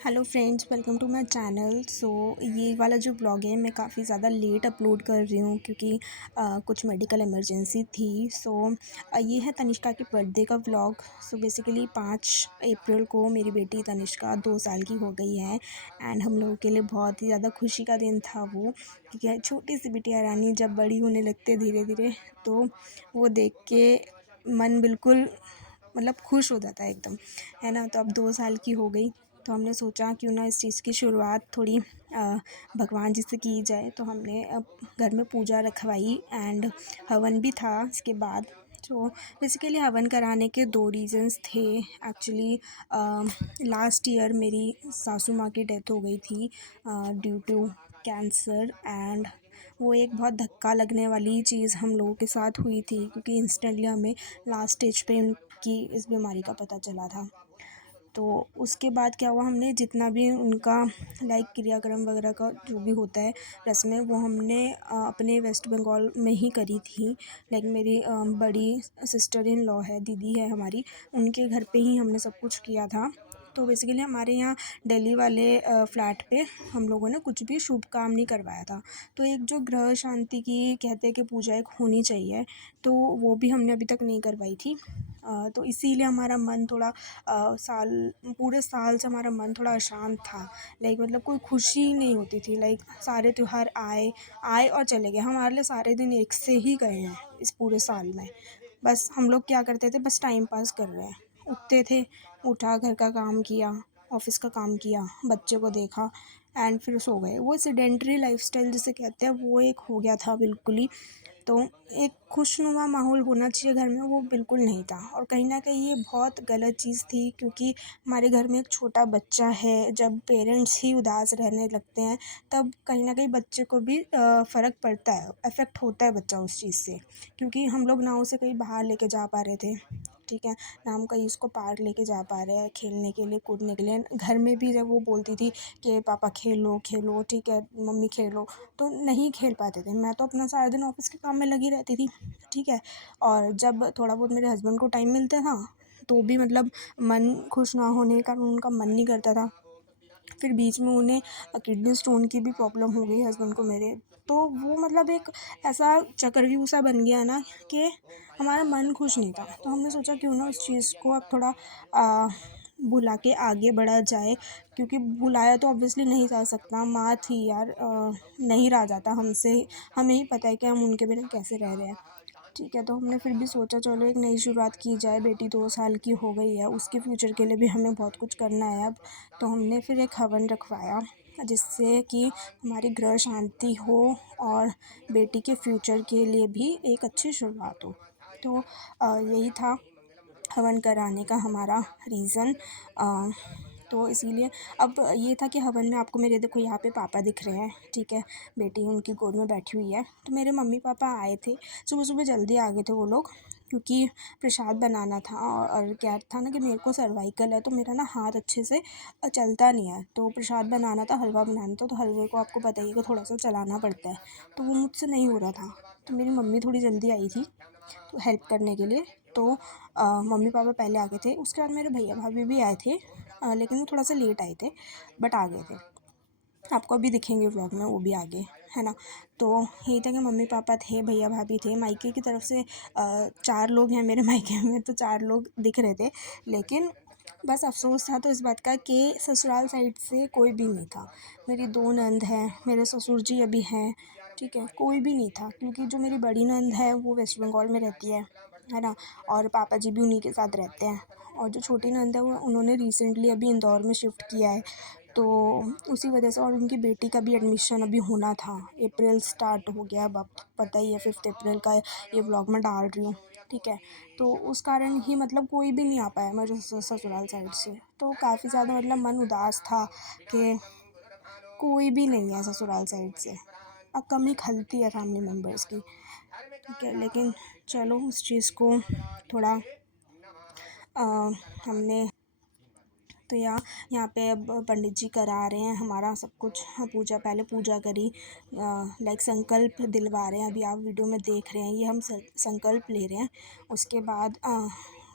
Hello friends, welcome to my channel. ये वाला जो ब्लॉग है मैं काफ़ी ज़्यादा लेट अपलोड कर रही हूँ क्योंकि कुछ मेडिकल इमरजेंसी थी। ये है तनिष्का के बर्थडे का व्लॉग। बेसिकली 5 अप्रैल को मेरी बेटी तनिष्का 2 साल की हो गई है एंड हम लोगों के लिए बहुत ही ज़्यादा खुशी का दिन था वो, क्योंकि छोटी सी बिटिया रानी जब बड़ी होने लगती है धीरे धीरे, तो वो देख के मन बिल्कुल मतलब खुश हो जाता है एकदम, है ना। तो अब 2 साल की हो गई, तो हमने सोचा क्यों ना इस चीज़ की शुरुआत थोड़ी भगवान जी से की जाए। तो हमने अब घर में पूजा रखवाई एंड हवन भी था इसके बाद। तो बेसिकली हवन कराने के 2 रीज़न्स थे एक्चुअली। लास्ट ईयर मेरी सासू माँ की डेथ हो गई थी ड्यू टू कैंसर, एंड वो एक बहुत धक्का लगने वाली चीज़ हम लोगों के साथ हुई थी, क्योंकि इंस्टेंटली हमें लास्ट स्टेज पे उनकी इस बीमारी का पता चला था। तो उसके बाद क्या हुआ, हमने जितना भी उनका लाइक क्रियाक्रम वगैरह का जो भी होता है रस्में, वो हमने अपने वेस्ट बंगाल में ही करी थी। लाइक मेरी बड़ी सिस्टर इन लॉ है, दीदी है हमारी, उनके घर पे ही हमने सब कुछ किया था। तो बेसिकली हमारे यहाँ दिल्ली वाले फ्लैट पे हम लोगों ने कुछ भी शुभ काम नहीं करवाया था। तो एक जो ग्रह शांति की कहते हैं कि पूजा एक होनी चाहिए, तो वो भी हमने अभी तक नहीं करवाई थी। तो इसीलिए हमारा मन थोड़ा पूरे साल से हमारा मन थोड़ा अशांत था। लाइक मतलब कोई खुशी नहीं होती थी। लाइक सारे त्यौहार आए आए और चले गए, हमारे लिए सारे दिन एक से ही गए हैं इस पूरे साल में। बस हम लोग क्या करते थे, बस टाइम पास कर रहे हैं। उठते थे, उठा, घर का काम किया, ऑफिस का काम किया, बच्चे को देखा एंड फिर सो गए। वो सेडेंटरी लाइफस्टाइल जिसे कहते हैं वो एक हो गया था बिल्कुल ही। तो एक खुशनुमा माहौल होना चाहिए घर में, वो बिल्कुल नहीं था। और कहीं न कहीं ये बहुत गलत चीज़ थी, क्योंकि हमारे घर में एक छोटा बच्चा है। जब पेरेंट्स ही उदास रहने लगते हैं, तब कहीं न कहीं बच्चे को भी फ़र्क पड़ता है, इफ़ेक्ट होता है बच्चा उस चीज़ से। क्योंकि हम लोग ना उसे कहीं बाहर लेके जा पा रहे थे, ठीक है, ना हम कहीं उसको पार्क लेके जा पा रहे हैं खेलने के लिए, कूदने के लिए। घर में भी जब वो बोलती थी कि पापा खेलो खेलो, ठीक है मम्मी खेलो, तो नहीं खेल पाते थे। मैं तो अपना सारा दिन ऑफिस के काम में लगी रहती थी, ठीक है। और जब थोड़ा बहुत मेरे हस्बैंड को टाइम मिलता था, तो भी मतलब मन खुश ना होने के कारण उनका मन नहीं करता था। फिर बीच में उन्हें किडनी स्टोन की भी प्रॉब्लम हो गई हस्बैंड को मेरे। तो वो मतलब एक ऐसा चक्रव्यूह सा बन गया ना कि हमारा मन खुश नहीं था। तो हमने सोचा क्यों ना उस चीज़ को अब थोड़ा भुला के आगे बढ़ा जाए, क्योंकि भुलाया तो ऑब्वियसली नहीं जा सकता। माँ थी यार, नहीं रहा जाता हमसे। हमें ही पता है कि हम उनके बिना कैसे रह रहे हैं, ठीक है। तो हमने फिर भी सोचा चलो एक नई शुरुआत की जाए। बेटी 2 साल की हो गई है, उसके फ्यूचर के लिए भी हमें बहुत कुछ करना है अब। तो हमने फिर एक हवन रखवाया, जिससे कि हमारी गृह शांति हो और बेटी के फ्यूचर के लिए भी एक अच्छी शुरुआत हो। तो यही था हवन कराने का हमारा रीज़न। तो इसीलिए अब ये था कि हवन में आपको मेरे देखो यहाँ पे पापा दिख रहे हैं, ठीक है, बेटी उनकी गोद में बैठी हुई है। तो मेरे मम्मी पापा आए थे, सुबह सुबह जल्दी आ गए थे वो लोग, क्योंकि प्रसाद बनाना था। और क्या था ना कि मेरे को सर्वाइकल है, तो मेरा ना हाथ अच्छे से चलता नहीं है। तो प्रसाद बनाना था, हलवा बनाना था, तो हलवे को आपको पता ही है कि थोड़ा सा चलाना पड़ता है, तो वो मुझसे नहीं हो रहा था। तो मेरी मम्मी थोड़ी जल्दी आई थी तो हेल्प करने के लिए। तो मम्मी पापा पहले आ गए थे, उसके बाद मेरे भैया भाभी भी आए थे, लेकिन वो थोड़ा सा लेट आए थे, बट आ गए थे। आपको अभी दिखेंगे व्लॉग में, वो भी आ गए, है ना। तो यही था कि मम्मी पापा थे, भैया भाभी थे। मायके की तरफ से 4 लोग हैं मेरे मायके में, तो 4 लोग दिख रहे थे। लेकिन बस अफ़सोस था तो इस बात का कि ससुराल साइड से कोई भी नहीं था। मेरी 2 नंद हैं, मेरे ससुर जी अभी हैं, ठीक है, कोई भी नहीं था। क्योंकि जो मेरी बड़ी नंद है वो वेस्ट बंगाल में रहती है ना, और पापा जी भी उन्हीं के साथ रहते हैं। और जो छोटी नंद है वो उन्होंने रिसेंटली अभी इंदौर में शिफ्ट किया है, तो उसी वजह से। और उनकी बेटी का भी एडमिशन अभी होना था, अप्रैल स्टार्ट हो गया। अब आपको पता ही है 5 अप्रैल का ये व्लॉग मैं डाल रही हूँ, ठीक है। तो उस कारण ही मतलब कोई भी नहीं आ पाया मेरे ससुराल साइड से। तो काफ़ी ज़्यादा मतलब मन उदास था कि कोई भी नहीं है ससुराल साइड से। कमी खलती है फैमिली मेम्बर्स की, ठीक है। लेकिन चलो उस चीज़ को थोड़ा हमने तो यहाँ पे अब पंडित जी करा रहे हैं हमारा सब कुछ। हाँ, पूजा पहले पूजा करी, लाइक संकल्प दिलवा रहे हैं। अभी आप वीडियो में देख रहे हैं, ये हम संकल्प ले रहे हैं। उसके बाद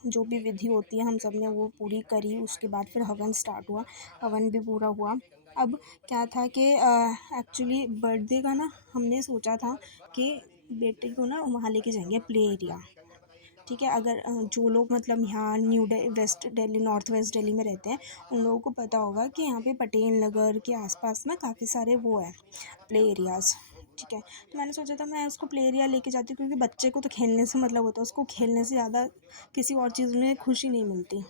जो भी विधि होती है हम सब ने वो पूरी करी। उसके बाद फिर हवन स्टार्ट हुआ, हवन भी पूरा हुआ। अब क्या था कि एक्चुअली बर्थडे का ना हमने सोचा था कि बेटे को ना वहाँ लेके जाएंगे प्ले एरिया। ठीक है, अगर जो लोग मतलब यहाँ west Delhi, north west Delhi में रहते हैं, उन लोगों को पता होगा कि यहाँ पे पटेल नगर के आसपास ना काफ़ी सारे वो है प्ले एरियाज़। ठीक है, तो मैंने सोचा था मैं उसको प्ले एरिया लेके जाती हूँ, क्योंकि बच्चे को तो खेलने से मतलब होता है, उसको खेलने से ज़्यादा किसी और चीज़ में खुशी नहीं मिलती।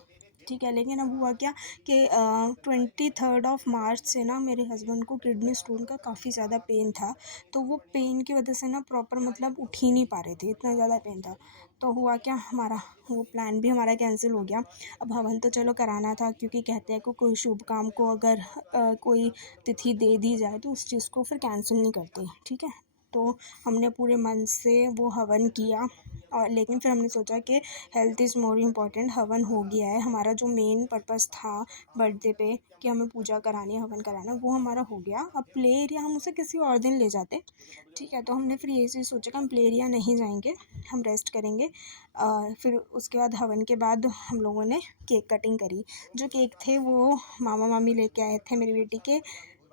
ठीक है, लेकिन अब हुआ क्या कि 23 से ना मेरे हस्बैंड को किडनी स्टोन का काफ़ी ज़्यादा पेन था। तो वो पेन की वजह से ना प्रॉपर मतलब उठ ही नहीं पा रहे थे, इतना ज़्यादा पेन था। तो हुआ क्या, हमारा वो प्लान भी हमारा कैंसिल हो गया। अब हवन तो चलो कराना था, क्योंकि कहते हैं कि कोई शुभ काम को अगर कोई तिथि दे दी जाए तो उस चीज़ को फिर कैंसिल नहीं करते। ठीक है, तो हमने पूरे मन से वो हवन किया। और लेकिन फिर हमने सोचा कि हेल्थ इज़ मोर इम्पॉर्टेंट। हवन हो गया है, हमारा जो मेन पर्पस था बर्थडे पे कि हमें पूजा करानी है, हवन कराना है, वो हमारा हो गया। अब प्ले एरिया हम उसे किसी और दिन ले जाते। ठीक है, तो हमने फिर ये चीज़ सोचा कि हम प्ले एरिया नहीं जाएंगे, हम रेस्ट करेंगे। फिर उसके बाद हवन के बाद हम लोगों ने केक कटिंग करी। जो केक थे वो मामा मामी लेके आए थे मेरी बेटी के।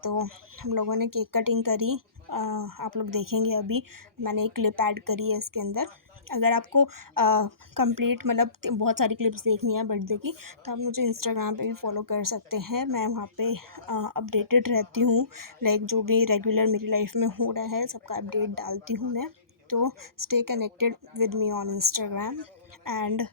तो हम लोगों ने केक कटिंग करी। आप लोग देखेंगे अभी मैंने एक क्लिप ऐड करी है इसके अंदर। अगर आपको कंप्लीट मतलब बहुत सारी क्लिप्स देखनी है बर्थडे की, तो आप मुझे इंस्टाग्राम पे भी फॉलो कर सकते हैं। मैं वहाँ पे अपडेटेड रहती हूँ, लाइक जो भी रेगुलर मेरी लाइफ में हो रहा है सबका अपडेट डालती हूँ मैं। तो stay connected with me on Instagram. And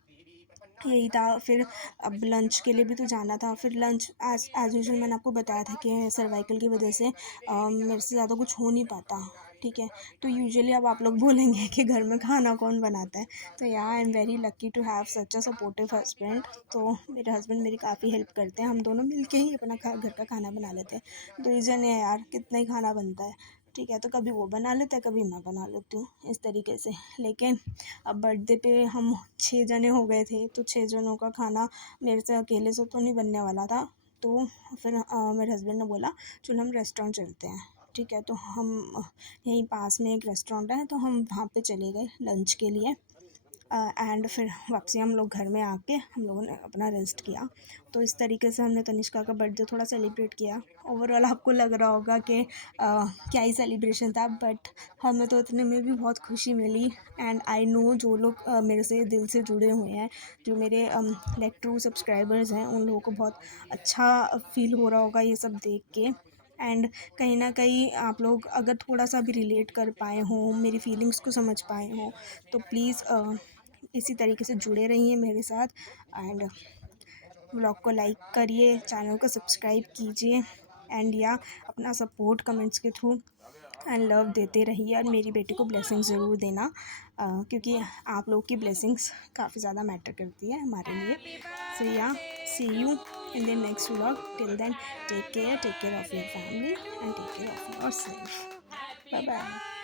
यही था। फिर अब लंच के लिए भी तो जाना था। फिर लंच एज़ यूजुअल मैंने आपको बताया था कि सर्वाइकल की वजह से मेरे से ज़्यादा कुछ हो नहीं पाता। ठीक है, तो यूजुअली अब आप लोग बोलेंगे कि घर में खाना कौन बनाता है, तो या I am very lucky to have such a supportive husband. तो मेरे हस्बैंड मेरी काफ़ी हेल्प करते हैं, हम दोनों मिलके ही अपना घर का खाना बना लेते हैं। 2 ही जने हैं यार, कितना ही खाना बनता है। ठीक है, तो कभी वो बना लेता है, कभी मैं बना लेती हूँ, इस तरीके से। लेकिन अब बर्थडे पे हम 6 जने हो गए थे, तो 6 जनों का खाना मेरे से अकेले से तो नहीं बनने वाला था। तो फिर मेरे हस्बैंड ने बोला चलो हम रेस्टोरेंट चलते हैं। ठीक है, तो हम यहीं पास में एक रेस्टोरेंट है, तो हम वहाँ पे चले गए लंच के लिए। एंड फिर वापसी हम लोग घर में आके हम लोगों ने अपना रेस्ट किया। तो इस तरीके से हमने तनिष्का का बर्थडे थोड़ा सेलिब्रेट किया। ओवरऑल आपको लग रहा होगा कि क्या ही सेलिब्रेशन था, बट हमें तो इतने में भी बहुत खुशी मिली। एंड आई नो जो लोग मेरे से दिल से जुड़े हुए हैं, जो मेरे लाइक ट्रू सब्सक्राइबर्स हैं, उन लोगों को बहुत अच्छा फील हो रहा होगा ये सब देख के। एंड कहीं ना कहीं आप लोग अगर थोड़ा सा भी रिलेट कर पाए हों, मेरी फीलिंग्स को समझ पाए हों, तो प्लीज़ इसी तरीके से जुड़े रहिए मेरे साथ। एंड व्लॉग को लाइक करिए, चैनल को सब्सक्राइब कीजिए। एंड या अपना सपोर्ट कमेंट्स के थ्रू एंड लव देते रहिए। और मेरी बेटी को ब्लेसिंग्स ज़रूर देना, क्योंकि आप लोग की ब्लेसिंग्स काफ़ी ज़्यादा मैटर करती है हमारे लिए। सो या, सी you in the next vlog. Till then, take care of your family and take care of yourself. Bye bye.